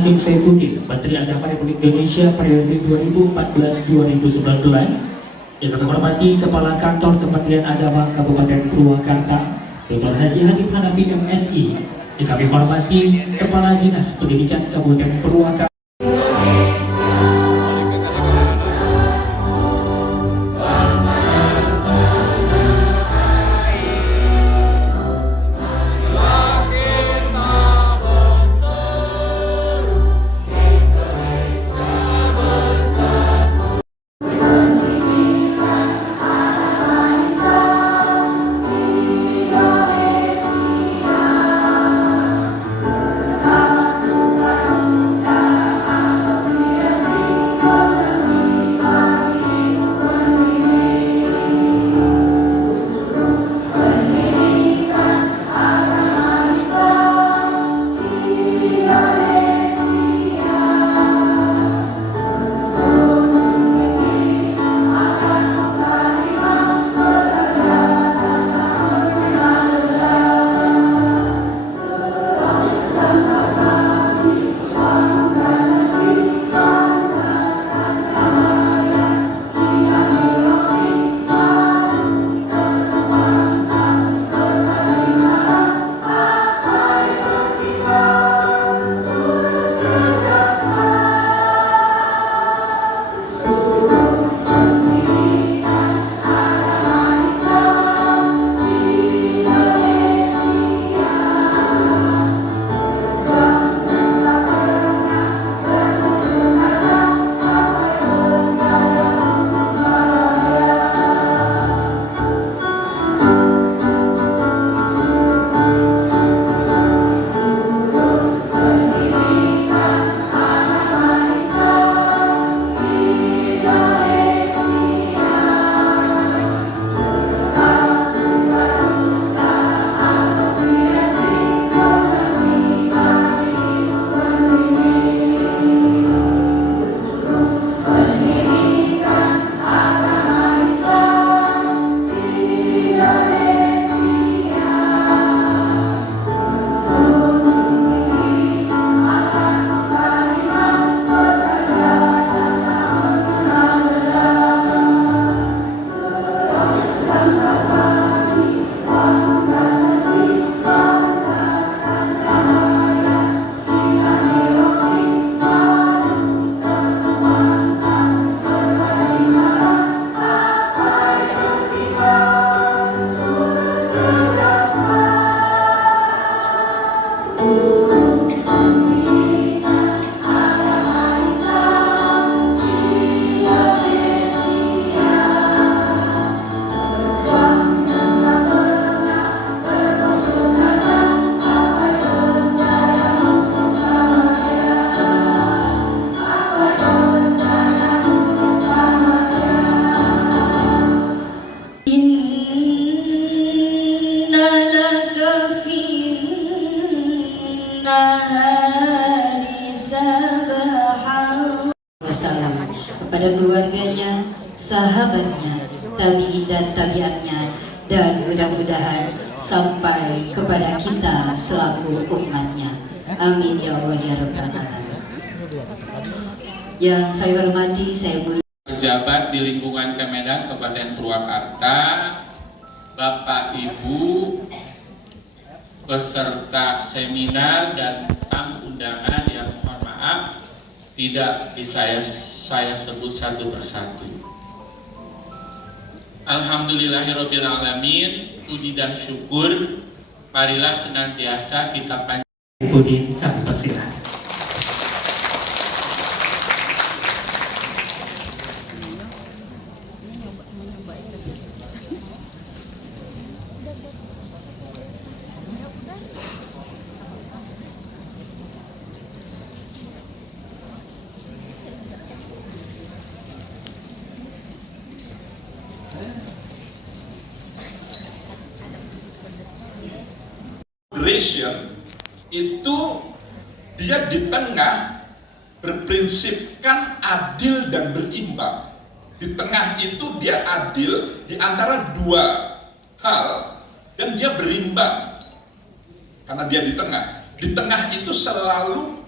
Hakim Saifuddin, Menteri Agama Republik Indonesia periode 2014-2019, yang kami hormati Kepala Kantor Kementerian Agama Kabupaten Purwakarta, Dr. Haji Hanif Hanafi MSI, yang kami hormati Kepala Dinas Pendidikan Kabupaten Purwakarta. Wassalam kepada keluarganya, sahabatnya, tabi'in dan tabiatnya, dan mudah-mudahan sampai kepada kita selaku umatnya. Amin ya Allah ya Rabbal Alamin. Yang saya hormati, saya mulia pejabat di lingkungan Kemendan Kabupaten Purwakarta, Bapak Ibu, peserta seminar dan tamu undangan yang mohon maaf tidak bisa saya sebut satu persatu. Alhamdulillahirabbil alamin, puji dan syukur marilah senantiasa kita panjatkan. Saifuddin, kami persilakan. Moderation itu dia di tengah berprinsipkan adil dan berimbang. Di tengah itu dia adil di antara dua hal dan dia berimbang karena dia di tengah. Di tengah itu selalu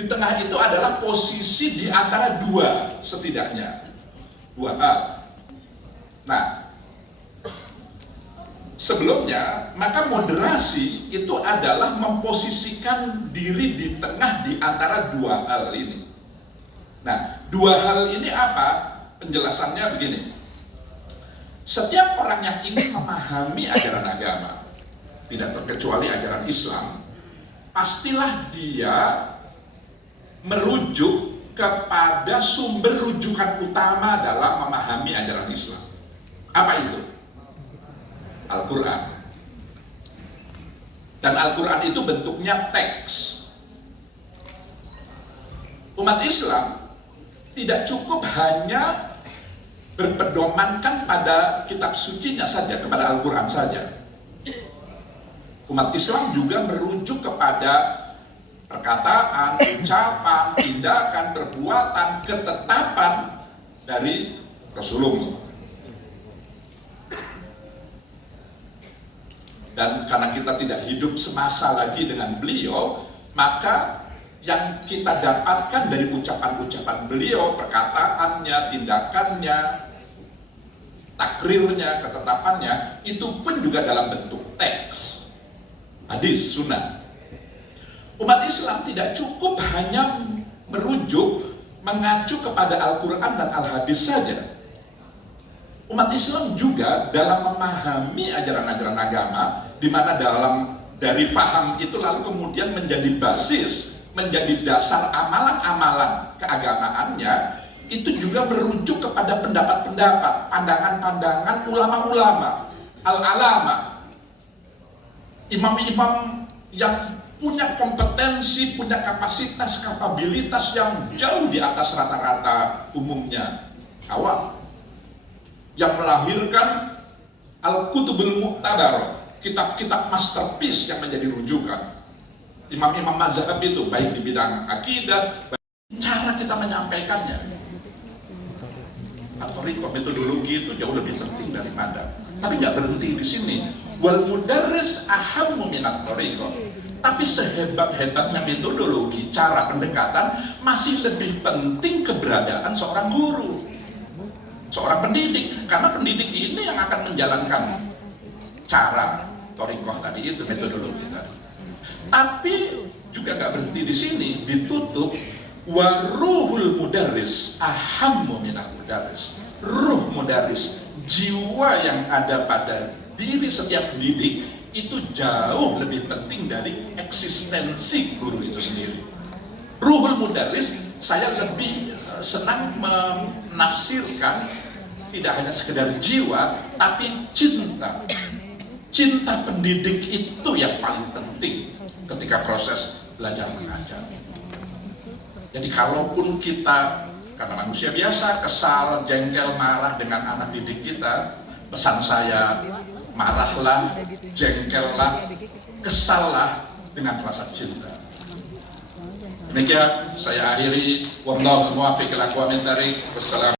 Di tengah itu adalah posisi di antara dua, setidaknya dua hal. Nah, sebelumnya, maka moderasi itu adalah memposisikan diri di tengah di antara dua hal ini. Nah, dua hal ini apa? Penjelasannya begini. Setiap orang yang ingin memahami ajaran agama, tidak terkecuali ajaran Islam, pastilah dia merujuk kepada sumber rujukan utama dalam memahami ajaran Islam. Apa itu? Al-Quran. Dan Al-Quran itu bentuknya teks. Umat Islam tidak cukup hanya berpedomankan pada kitab sucinya saja, kepada Al-Quran saja. Umat Islam juga merujuk kepada perkataan, ucapan, tindakan, perbuatan, ketetapan dari Rasulullah. Dan karena kita tidak hidup semasa lagi dengan beliau, maka yang kita dapatkan dari ucapan-ucapan beliau, perkataannya, tindakannya, takrirnya, ketetapannya, itu pun juga dalam bentuk teks, hadis, sunnah. Umat Islam tidak cukup hanya merujuk, mengacu kepada Al-Quran dan Al-Hadis saja. Umat Islam juga dalam memahami ajaran-ajaran agama, di mana dari faham itu lalu kemudian menjadi basis, menjadi dasar amalan-amalan keagamaannya, itu juga merujuk kepada pendapat-pendapat, pandangan-pandangan ulama-ulama, al-alama, imam-imam yang punya kompetensi, punya kapasitas, kapabilitas yang jauh di atas rata-rata umumnya awam, yang melahirkan Al-Kutubul Muqtadar, kitab-kitab masterpiece yang menjadi rujukan. Imam-imam mazhab itu baik di bidang akidah, cara kita menyampaikannya. At-Thariqah, metodologi itu jauh lebih penting daripada. Tapi nggak berhenti di sini. Wal mudarris ahammu minat thariqah. Tapi sehebat-hebatnya metodologi, cara pendekatan, masih lebih penting keberadaan seorang guru, seorang pendidik. Karena pendidik ini yang akan menjalankan cara thariqah tadi itu, metodologi tadi. Tapi juga nggak berhenti di sini, ditutup waruhul mudarris ahammu minal mudarris. Ruh mudarris, jiwa yang ada pada diri setiap pendidik itu jauh lebih penting dari eksistensi guru itu sendiri. Ruhul mudarris, saya lebih senang menafsirkan tidak hanya sekedar jiwa, tapi cinta. Cinta pendidik itu yang paling penting ketika proses belajar mengajar. Jadi kalaupun kita, karena manusia biasa, kesal, jengkel, marah dengan anak didik kita, pesan saya, marahlah, jengkellah, kesallah dengan rasa cinta. Demikian saya akhiri. Wallahu muwaffiq ila aqwamit thariq. Wassalamu